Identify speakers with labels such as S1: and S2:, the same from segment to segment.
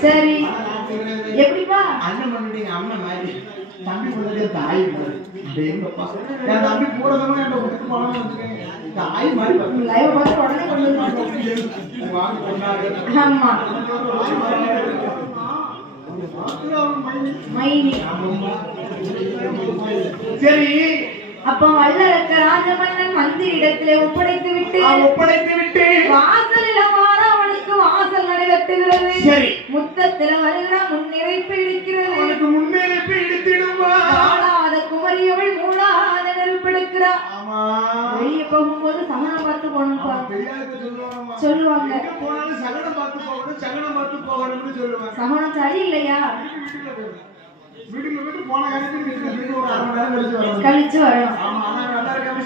S1: சரி. எப்படிப்பா
S2: அண்ணன் பொண்டாட்டிங்க அண்ணன் மாதிரி தம்பி பொண்டாட்டி தாய். என் தம்பி பூரதமா என்ன விட்டு போனான்னு வச்சுக்கோங்க. தாய் மாதிரி.
S1: லைவ் பார்த்து உடனே கொண்டு வந்து. ஆமா மைனி
S2: சரி
S1: அப்ப வல்லரக்க ராஜமன்னன் மந்திரிடத்திலே ஒப்படைத்து விட்டு
S2: ஒப்படைத்து விட்டு
S1: வாசலில மாறாவனுக்கு வாசல் நடைபெற்றுகிறது.
S2: சரி.
S1: முத்தத்தில வருகிற முன்னிறைப்பு இடிக்கிறது
S2: அவனுக்கு முன்னேறிப்பு இடித்திடுவா
S1: ஆளாத குமரியவள் மூளாத நெருப்பெடுக்கிறா
S2: ஆமா.
S1: வெளியே போகும்போது சமணம் பார்த்து
S2: சொல்லுவாங்கம்மா.
S1: சொல்லுவாங்க.
S2: சகனம் பார்த்து போகணும் சகனம் பார்த்து போகணும்னு சொல்லுவாங்க.
S1: சமணம் சரி இல்லையா?
S2: கழிச்சு வரணும்.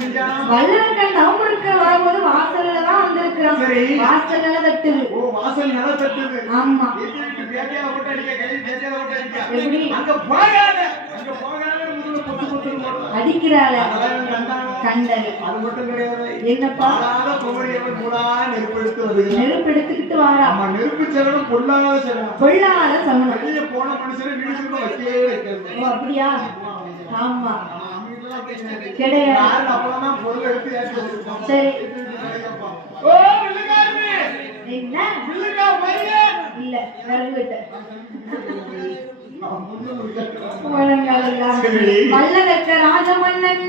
S1: வல்லரக்கன் நவமுறுக்க வரும்போது வாசல்ல தான் வந்திருக்கிறான்.
S2: சரி.
S1: வாசல்ல தட்டுது.
S2: ஓ வாசல் நில தட்டுது.
S1: ஆமா.
S2: வீட்டு பேட்டையாவை போட்டு அடிக்க கை பேட்டையாவை போட்டு
S1: எப்படி?
S2: அடிக்க அங்க போகாத. அங்க போகாத முதல்ல பொத்து பொத்து போடுவான்.
S1: அடிக்கிறாள.
S2: அதெல்லாம் இவன் கண்டானா?
S1: கண்டது.
S2: அது மட்டும் கிடையாது.
S1: என்னப்பா?
S2: ஆளாத குமரியவன் மூடா நெருப்பெடுத்து
S1: எடுத்துக்கிட்டு வாரா.
S2: ஆமா நெருப்பு செலவும் பொல்லாத
S1: கொள்ளாத சமணம்
S2: வெளியே போன மனுஷனை வீடு திரும்ப வைக்கவே வைக்கிறது
S1: ஓ அப்படியா? ஆமா.
S2: கிடையாது.
S1: சரி
S2: ஓ, வில்லுக்காரனே!
S1: என்ன
S2: வில்லுக்கா!
S1: இல்ல விறகு விட்டு ராஜமன்னன்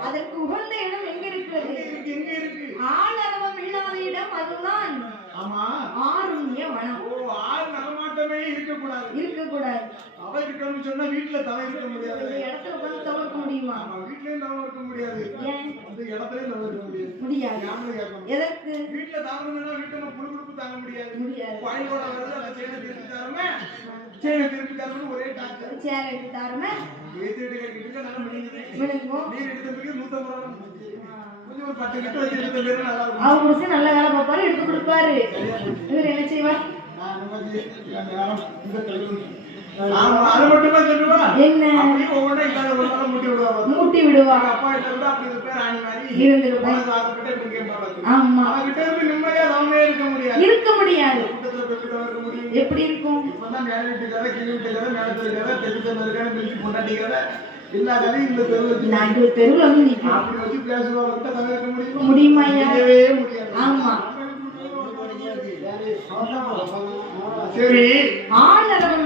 S1: அதற்கு உகந்த இடம் எங்க இருக்கிறது?
S2: எங்க இருக்கு, இருக்கு?
S1: ஆளரவம் இல்லாத இடம் அதுதான்.
S2: ஆமா.
S1: ஆருண்ய வனம்.
S2: ஓ, ஆள் நடமாட்டமே இருக்கக்கூடாது.
S1: இருக்கக்கூடாது.
S2: தவ இருக்கணும்னு சொன்னா வீட்டுல தவ இருக்க முடியாது.
S1: இந்த இடத்துல உட்கார்ந்து தவிர்க்க முடியுமா?
S2: ஆமா, வீட்லயும் தவ இருக்க முடியாது.
S1: ஏன்?
S2: அந்த இடத்துலயும் தவ இருக்க முடியாது.
S1: முடியாது. எதற்கு?
S2: வீட்டுல தாவரம்னா வீட்டுல புழுகுழுப்பு தாங்க முடியாது.
S1: முடியாது.
S2: கோயிலோட வருது அந்த செயினை திருப்பி தரமே. செயினை திருப்பி தரணும் ஒரே டாக்டர்
S1: சேர் எடுத்து தாருமே. அவர் புருஷன் நல்ல வேலை பார்ப்பாரு எடுத்து கொடுப்பாரு. இவர் என்ன செய்வார்?
S2: முட்டி
S1: விடுவா
S2: அவங்க அப்பா கிட்ட இருந்து அப்படி இருப்பேன் ராணி மாதிரி
S1: இருந்திருப்பேன்.
S2: உனக்கு ஆசைப்பட்டு இப்படி கேட்பாங்க
S1: ஆமா.
S2: அவகிட்ட இருந்து நிம்மதியா தவமே இருக்க முடியாது
S1: இருக்க முடியாது
S2: கூட்டத்துல போய் தவிர இருக்க முடியும்
S1: எப்படி இருக்கும்?
S2: இப்பதான் மேல வீட்டு கதை கீழ் வீட்டு கதை மேலத்துல கதை தெற்கு தெரு கதை பிரிச்சு பொண்டாட்டி கதை. எல்லா கதையும் இந்த தெரு வச்சு
S1: நான் இந்த தெருவில் வந்து
S2: அப்படி வச்சு பேசுவாங்க தவிர்க்க முடியுமா?
S1: முடியுமா ஐயா?
S2: முடியவே முடியாது.
S1: ஆமா.
S2: சரி.
S1: ஆளரவம்